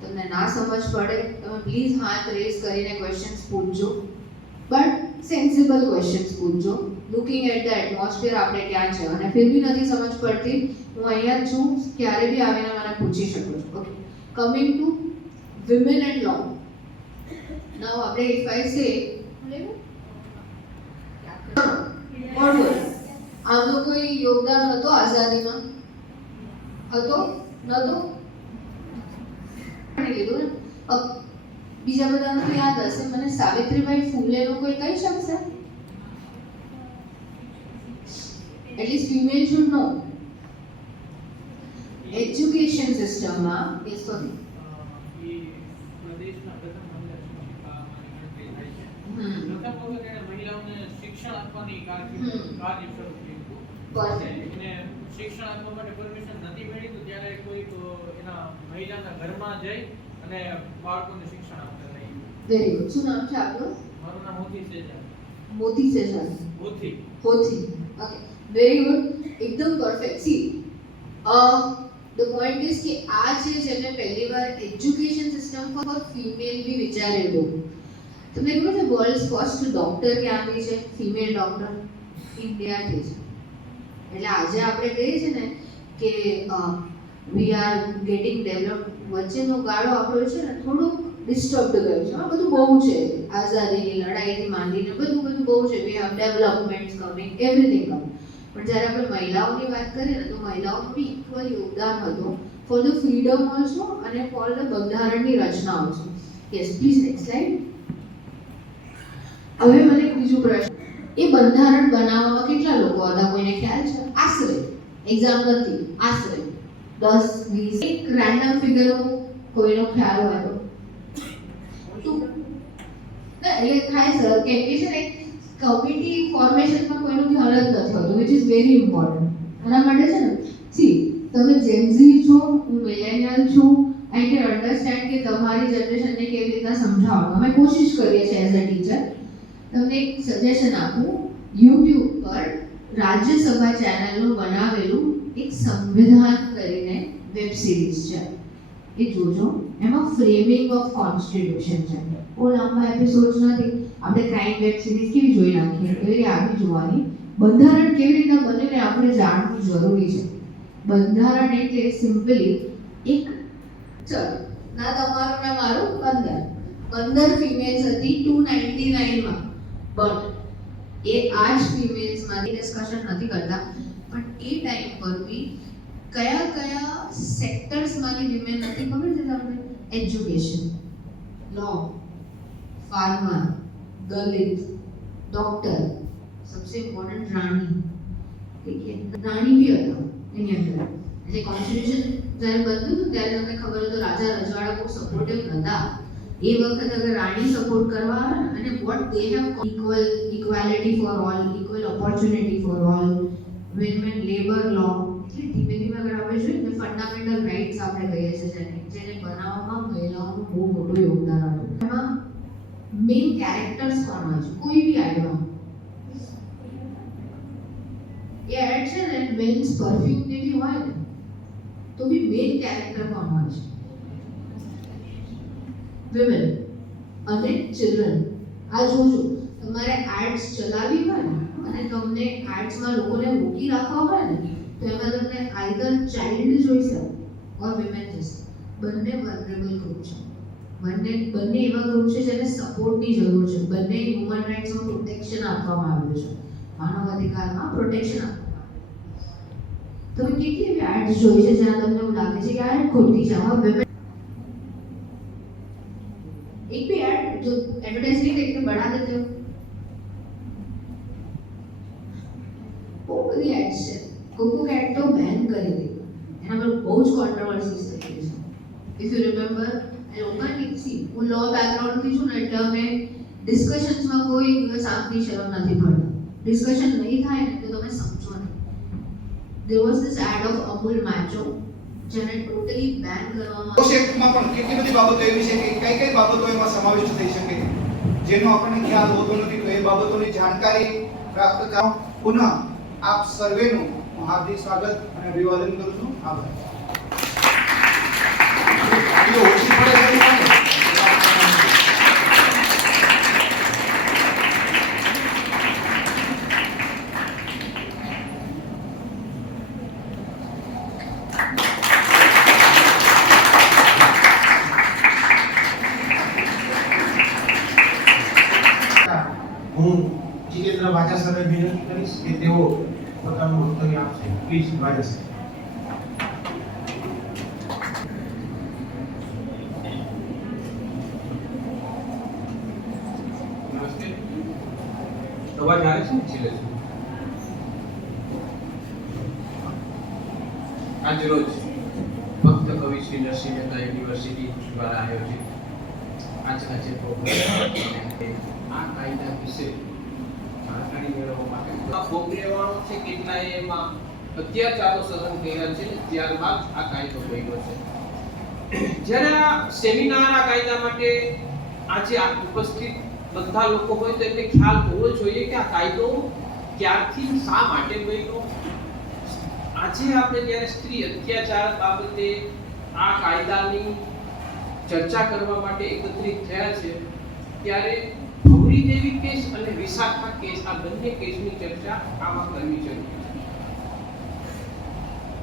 તમને ના સમજ પડે તમે પ્લીઝ હાથ રેઝ કરીને ક્વેશ્ચન્સ પૂછજો, બટ સેન્સિબલ ક્વેશ્ચન્સ પૂછજો. લુકિંગ એટ ધ એટમોસ્ફિયર આપણે ક્યાં છે, અને ફિર બી નથી સમજ પડતી, હું અહીંયા જ છું, ક્યારે બી આવીને મને પૂછી શકો છો. Okay, coming to women and law. Now આપણે ઇફ આઈ સે આમનો કોઈ યોગદાન હતો આઝાદીમાં? હતો? નતો? લીધું ને. બીજા બધાને તો યાદ હશે, મને સાવિત્રીબાઈ ફૂલેનું કોઈ કહી શકશે? At least female should no. Education સિસ્ટમમાં શિક્ષણ આપવાની કાર્ય શરૂ કર્યું. શિક્ષણ આપવા માટે પરમિશન નથી મળી તો ત્યારે કોઈ એના મહિલાના ઘરમાં જઈ અને બાળકોને શિક્ષણ આપતા રહી. Very good. શું નામ છે આપનું? મારું નામ મોતી સેજા. મોતી સેજા. હોથી. ઓકે, વેરી ગુડ, એકદમ perfect. See the point is કે આ છે જેમને પહેલી વાર એજ્યુકેશન સિસ્ટમ ફોર ફિમેલ બી વિચારેલું. તમને ખબર છે વર્લ્ડ્સ ફર્સ્ટ ડોક્ટર ક્યાંથી છે? ફિમેલ ડોક્ટર ઇન્ડિયાથી છે. એટલે આજે આપણે કહીએ છીએ ને કે વી આર ગેટિંગ ડેવલપ, વચ્ચેનો ગાળો આપણો છે ને થોડુંક ડિસ્ટર્બડ ગયું છે. આ બધું બહુ છે, આઝાદીની લડાઈથી માંડીને બધું બહુ છે. We have developments coming, everything coming. પણ જ્યારે આપણે મહિલાઓની વાત કરીએ ને તો મહિલાઓનું બી ઇક્વલ યોગદાન હતું ફોર ધ ફ્રીડમ ઓલ્સો અને ફોર ધ બંધારણની રચના also. Yes please next slide. હવે મને એક બીજો પ્રશ્ન, એ બંધારણ બનાવવામાં કેટલા લોકો હતા કોઈને ખ્યાલ છે? આશરે, એક્ઝામ નથી, આશરે 10-20. એક રેન્ડમ ફિગર કોઈનો ખ્યાલ હોય તો એટલે થાય સર કેમ કે છે ને કમિટી ફોર્મેશનમાં કોઈનું ધ્યાન જ નથી હોતું વિચ ઇઝ વેરી ઇમ્પોર્ટન્ટ. એના માટે છે ને સી તમે જેન્ઝી છો, હું મિલેનિયલ છું, આઈ કેન અન્ડરસ્ટેન્ડ કે તમારી જનરેશનને કેવી રીતના સમજાવવાનું. અમે કોશિશ કરીએ છીએ એઝ અ ટીચર. તમને એક સજેશન આપું, યુટ્યુબ પર રાજ્યસભા ચેનલનું બનાવેલું એક સંવિધાન કરીને વેબ સિરીઝ છે, એ જોજો. એમાં ફ્રેમિંગ ઓફ કોન્સ્ટિટ્યુશન છે. બહુ લાંબા એપિસોડ્સ નથી. આપણે ક્રાઇમ વેબ સિરીઝ કેવી જોઈ નાખીએ એવી રીતે આવી જોવાની. બંધારણ કેવી રીતના બને ને આપણે જાણવું જરૂરી છે. બંધારણ એટલે સિમ્પલી એક ચલો ના તમારું ને મારું 15 ફિમેલ્સ હતી 299 માં, બટ એ આ જ ફિમેલ્સમાંથી ડિસ્કશન નથી કરતા, પણ એ ટાઈમ પર બી કયા કયા સેક્ટર્સમાંથી વિમેન નથી ખબર છે તમને? એજ્યુકેશન, લો, फार्मर, दलित, डॉक्टर, सबसे इम्पोर्टेंट रानी. ठीक है, रानी भी હતા એની અંદર. એટલે કોન્સ્ટિટ્યુશન જ્યારે બન્યું હતું ત્યારે તમને ખબર હતો રાજા રજવાડા બહુ સપોર્ટિવ નહોતા. એ વખત અગર રાણી સપોર્ટ કરવા આવે ને, અને what they have equality for all, equal opportunity for all, women labour law, એટલે ધીમે ધીમે અગર આપણે જોઈએ ને ફંડામેન્ટલ રાઇટ્સ આપણે કહીએ છીએ જેને બનાવવામાં મહિલાઓનું બહુ મોટું યોગદાન હતું. એમાં મેઇન કેરેક્ટર્સ કોણ હોય છે કોઈ બી એડમાં? એ એડ છે ને મેન્સ પરફ્યુમ ની બી હોય ને તો બી મેઇન કેરેક્ટર કોણ હોય છે? વિમેન અને ચિલ્ડ્રન. આ જોજો, તમારે એડ્સ ચલાવી હોય ને અને તમને એડ્સમાં લોકોને રોકી રાખવા હોય ને તો એમાં તમને આઈધર ચાઇલ્ડ જોઈશે ઓર વિમેન જોઈશે. બંને વલ્નરેબલ ગ્રુપ છે. બંને એવા ગ્રુપ છે જેને સપોર્ટની જરૂર છે. બંને હ્યુમન રાઇટ્સમાં પ્રોટેક્શન આપવામાં આવ્યું છે, માનવ અધિકારમાં પ્રોટેક્શન આપવામાં આવ્યું. તમે કેટલી એવી એડ્સ જોઈ છે જ્યાં તમને એવું લાગે છે કે આ એડ ખોટી છે? આમાં વિમેન એક भी एड जो एडवर्टाइज नहीं देखते बढ़ा देते हो, वो बड़ी एड्स है. कोको कैट तो बैन કરી દીધું. એના પર બહુ જ કોન્ટ્રોવર્સીસ થઈ છે. ઇફ યુ રિમેમ્બર, લોકોની સી હું લો બેકગ્રાઉન્ડથી છું ને એટલે અમે ડિસ્કશન્સમાં કોઈ દિવસ આપની શરમ નથી પડતા. ડિસ્કશન નહીં થાય ને તો તમે સમજો નહીં. there was this ad of Amul Macho જેને ટોટલી બેન કરવામાં પ્રોજેક્ટમાં પણ કેટલી બધી બાબતો એવી છે કે કઈ કઈ બાબતો એમાં સમાવિષ્ટ થઈ શકે જેનો આપણને ખ્યાલ હોતો નથી, તો એ બાબતોની જાણકારી પ્રાપ્ત કરવા પુનઃ આપ સર્વેનું હું હાર્દિક સ્વાગત અને અભિવાદન કરું છું. આભાર. ઓછી પડે છે હું જીતેન્દ્ર વાજા સરને વિનંતી કરીશ કે તેઓ પોતાનું વક્તવ્ય આપશે. Please Vaja sir. નમસ્તે. અવાજ આવે છે? છેલ્લે આજ રોજ ભક્ત કવિ શ્રી નરસિંહ મહેતા યુનિવર્સિટી દ્વારા આયોજિત આજના જે પ્રોગ્રામ આ કાયદા વિશે જાણકારી મેળવવા માટે ભોગ લેવાનો છે. કેટલાય એમાં અત્યાચારો સહન કર્યા છે, ત્યારબાદ આ કાયદો બન્યો છે. જ્યારે આ સેમિનાર આ કાયદા માટે આજે આ ઉપસ્થિત બધા લોકો હોય તો એમને ખ્યાલ હોવો જોઈએ કે આ કાયદો ક્યારથી શા માટે બન્યો. આજે આપણે જ્યારે સ્ત્રી અત્યાચાર બાબતે આ કાયદાની ચર્ચા કરવા માટે એકત્રિત થયા છે ત્યારે ભૌરી દેવી કેસ અને વિશાખા કેસ, આ બંને કેસની ચર્ચા આમાં કરવી જરૂરી છે.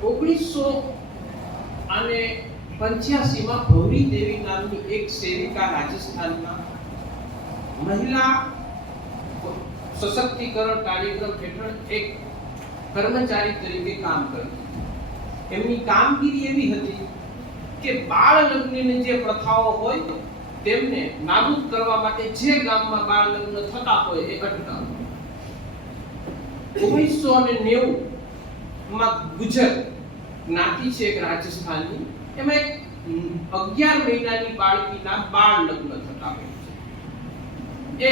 1985 માં ભૌરી દેવી નામની એક સેવિકા રાજસ્થાનમાં મહિલા સશક્તિકરણ કાર્યક્રમ હેઠળ એક કર્મચારી તરીકે કામ કરતી. એમની કામગીરી એવી હતી કે બાળ લગ્નની જે પ્રથાઓ હોય તેમને નાબૂદ કરવા માટે જે ગામમાં બાળ લગ્ન થતા હોય એ અટકાવવા. 1990 માં ગુજર જ્ઞાતિ છે એક રાજસ્થાનની, એમાં એક 11 મહિનાની બાળકીના બાળ લગ્ન થતા હોય છે. એ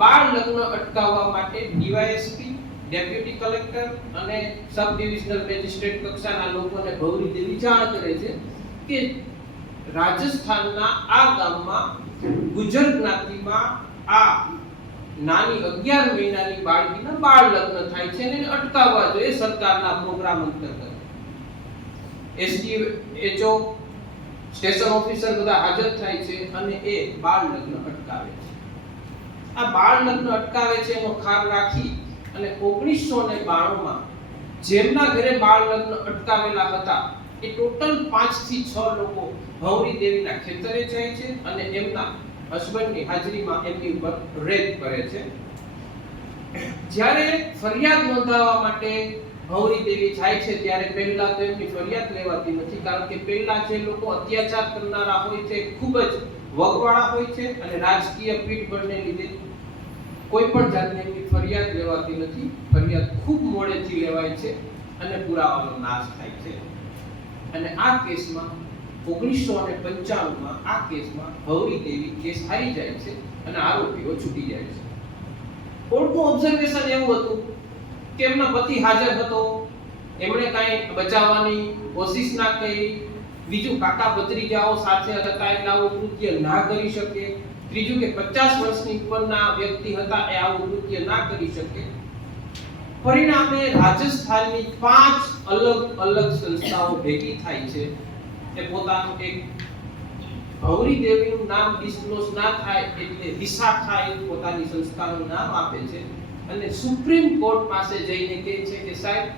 બાળ લગ્ન અટકાવવા માટે ડીવાયએસપી, ડેપ્યુટી કલેક્ટર અને સબ ડિવિઝનલ મેજિસ્ટ્રેટ કક્ષાના લોકોને ભવરી દેવી જાણ કરે છે કે રાજસ્થાનના આ ગામમાં ગુજર જ્ઞાતિમાં આ નાની 11 મહિનાની બાળકીના બાળ લગ્ન થાય છે અને એને અટકાવવા જોઈએ સરકારના પ્રોગ્રામ અંતર્ગત. એસડીએચઓ, સ્ટેશન ઓફિસર બધા હાજર થાય છે અને એ બાળ લગ્ન અટકાવે છે. આ બાળ લગ્ન અટકાવે છે એનો ખાર રાખી અને 1992 માં જેમના ઘરે બાળ લગ્ન અટકાવેલા હતા એ ટોટલ 5 થી 6 લોકો ભવરી દેવીના ખેતરે જાય છે અને એમના હસબન્ડની હાજરીમાં એમની ઉપર રેપ કરે છે. જ્યારે ફરિયાદ નોંધાવવા માટે ભવરી દેવી જાય છે ત્યારે પહેલા તો એમની ફરિયાદ લેવાતી નથી, કારણ કે પહેલા જે લોકો અત્યાચાર કરનારા હોય છે ખૂબ જ વગવાળા હોય છે અને રાજકીય પીઠબળને લીધે કોઈ પણ જાતની એમની ફરિયાદ લેવાતી નથી. ફરિયાદ ખૂબ મોડેથી લેવાય છે અને પુરાવાનો નાશ થાય છે. અને આ કેસમાં 1995 માં આ કેસમાં ભવરી દેવી કેસ હારી જાય છે અને આરોપીઓ છૂટી જાય છે. કોર્ટનું ઓબ્ઝર્વેશન એવું હતું કે એમનો પતિ હાજર હતો, એમણે કાંઈ બચાવવાની કોશિશ ના કરી, બીજું કાકા ભત્રીજાઓ સાથે હતા એટલે આવું કૃત્ય ના કરી શકે, ત્રીજું કે 50 વર્ષની ઉપરના વ્યક્તિ હતા એ આવું કૃત્ય ના કરી શકે. પરિણામે રાજસ્થાનની 5 અલગ અલગ સંસ્થાઓ ભેગી થાય છે. એ પોતાનું એક ભવરી દેવીનું નામ ડિસ્ક્લોઝ ના થાય એટલે વિશાખા એ પોતાની સંસ્થાનું નામ આપે છે અને સુપ્રીમ કોર્ટ પાસે જઈને કહે છે કે સાહેબ,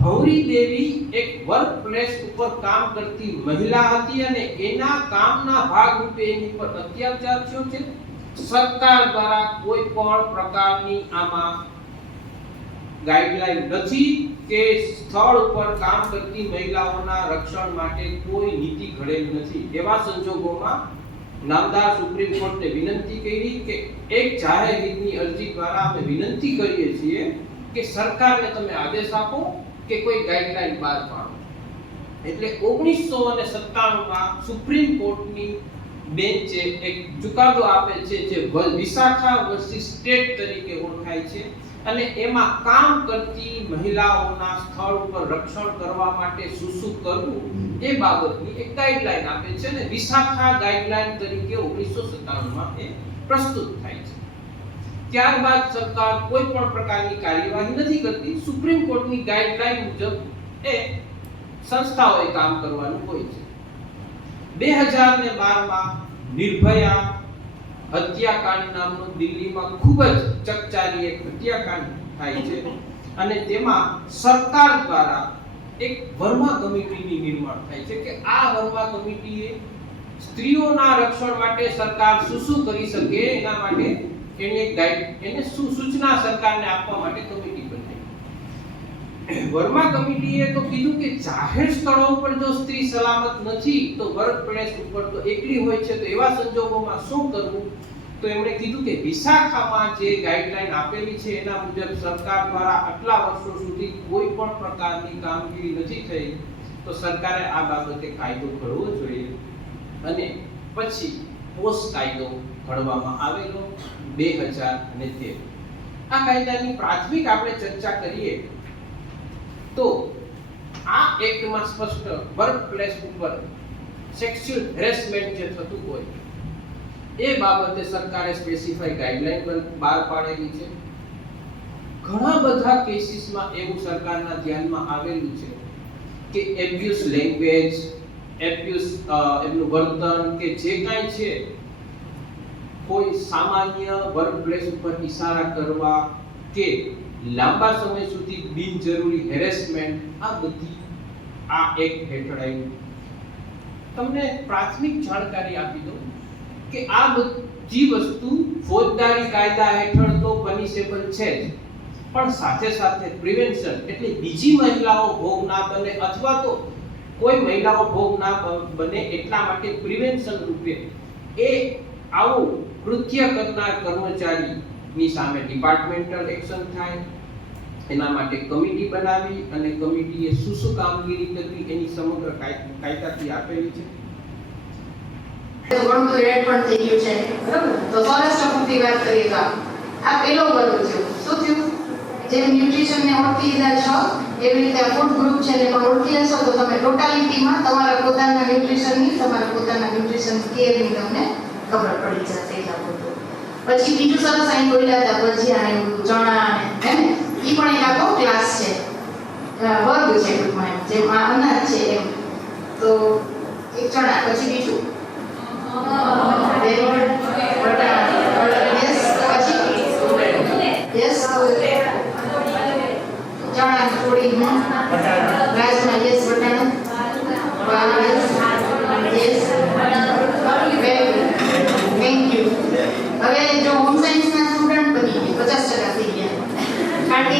ભવરી દેવી એક વર્ક પ્લેસ ઉપર કામ કરતી મહિલા હતી અને એના કામના ભાગરૂપે એની પર અત્યાચાર થયો છે. સરકાર દ્વારા કોઈ પણ પ્રકારની આમાં ગાઈડલાઈન નથી કે સ્થળ ઉપર કામ કરતી મહિલાઓના રક્ષણ માટે કોઈ નીતિ ઘડેલ નથી. એવા સંજોગોમાં નામદાર સુપ્રીમ કોર્ટને વિનંતી કરી કે એક જાહેર હિતની અરજી દ્વારા અમે વિનંતી કરીએ છીએ કે સરકારને તમે આદેશ આપો કે કોઈ ગાઈડલાઈન બહાર પાડો. એટલે 1997 માં સુપ્રીમ કોર્ટની બેન્ચે એક ચુકાદો આપે છે જે વિશાખા વર્સિસ સ્ટેટ તરીકે ઓળખાય છે અને એમાં કામ કરતી મહિલાઓના સ્થળ ઉપર રક્ષણ કરવા માટે શું કરવું એ બાબતની એક ગાઈડલાઈન આપે છે અને વિશાખા ગાઈડલાઈન તરીકે 1997 માં એ પ્રસ્તુત થાય છે. ત્યારબાદ સરકાર કોઈ પણ પ્રકારની કાર્યવાહી નથી કરતી. સુપ્રીમ કોર્ટની ગાઈડલાઈન મુજબ એ સંસ્થાઓએ કામ કરવાનું હોય છે. 2012 માં નિર્ભયા હત્યાકાંડ નામનો દિલ્હીમાં ખૂબ જ ચકચારી એક હત્યાકાંડ થાય છે અને તેમાં સરકાર દ્વારા એક વર્મા કમિટીની નિર્માણ થાય છે કે આ વર્મા કમિટીએ સ્ત્રીઓના રક્ષણ માટે સરકાર શું કરી શકે એના માટે એને એક એને સૂચના સરકારને આપવા માટે કમિટી બની. વર્મા કમિટીએ તો કીધું કે જાહેર સ્થળો ઉપર જો સ્ત્રી સલામત નથી તો વર્ક પ્લેસ ઉપર તો એકલી હોય છે, તો એવા સંજોગોમાં શું કરવું? તો એમણે કીધું કે વિશાખામાં જે ગાઈડલાઈન આપેલી છે એના મુજબ સરકાર દ્વારા આટલા વર્ષો સુધી કોઈ પણ પ્રકારની કામગીરી નથી થઈ, તો સરકારે આ બાબતે કાયદો ઘડવો જોઈએ અને પછી પોસ્ટ કાયદો ઘડવામાં આવેલો 2013. આ કાયદાની પ્રાથમિક આપણે ચર્ચા કરીએ તો આ એક્ટમાં સ્પષ્ટ વર્ક પ્લેસ ઉપર સેક્સ્યુઅલ હેરેસમેન્ટ જે થતું હોય એ બાબતે સરકારે સ્પેસિફાઈ ગાઈડલાઈન બહાર પાડેલી છે. ઘણા બધા કેસીસમાં એવું સરકારના ધ્યાનમાં આવેલું છે કે એબ્યુઝ લેંગ્વેજ, એબ્યુઝ એમનું વર્તન કે જે કાંઈ છે, કોઈ સામાન્ય વર્ક પ્લેસ ઉપર ઇશારા કરવા કે લાંબા સમય સુધી બિનજરૂરી હેરેસમેન્ટ, આ બધી આ એક્ટ હેઠળ આવ્યું. તમને પ્રાથમિક જાણકારી આપી દઉં કે આ બધી વસ્તુ ફોજદારી કાયદા હેઠળ તો પનિશેબલ છે જ, પણ સાથે સાથે પ્રિવેન્શન એટલે બીજી મહિલાઓ ભોગ ના બને અથવા તો કોઈ મહિલાઓ ભોગ ના બને એટલા માટે પ્રિવેન્શન રૂપે એ આવું કૃત્ય કરનાર કર્મચારીની સામે ડિપાર્ટમેન્ટલ એક્શન થાય. એના માટે કમિટી બનાવી અને કમિટીએ શું કામગીરી કરવી એની સમગ્ર કાયદાથી આપેલી છે. તો ઘણું બધું એડ પણ થઈ ગયું છે બરાબર. તો સૌરાષ્ટ્ર ફૂડની વાત કરીએ તો આ પહેલો વર્ગ થયો. શું થયું? જેમ ન્યુટ્રિશનને ઓળખી લીધા છો એવી રીતે આ ફૂડ ગ્રુપ છે ને પણ ઓળખી લેશો તો તમે ટોટાલિટીમાં તમારા પોતાના ન્યુટ્રિશનની કેરની તમને ખબર પડી જશે એટલા બધું. પછી બીજું સરસ અહીં બોલ્યા હતા ભજીયા ને એવું ચણા ને હે ને ઈ પણ એક આખો ક્લાસ છે, વર્ગ છે ટૂંકમાં એમ જેમ આ અનાજ છે એમ. તો એક ચણા પછી બીજું ચણા થોડી રાજમા યસ વટાણા યસ થેન્ક યુ. હવે જો હોમ સાયન્સના સ્ટુડન્ટ બની ગયા 50% થઈ ગયા કારણ કે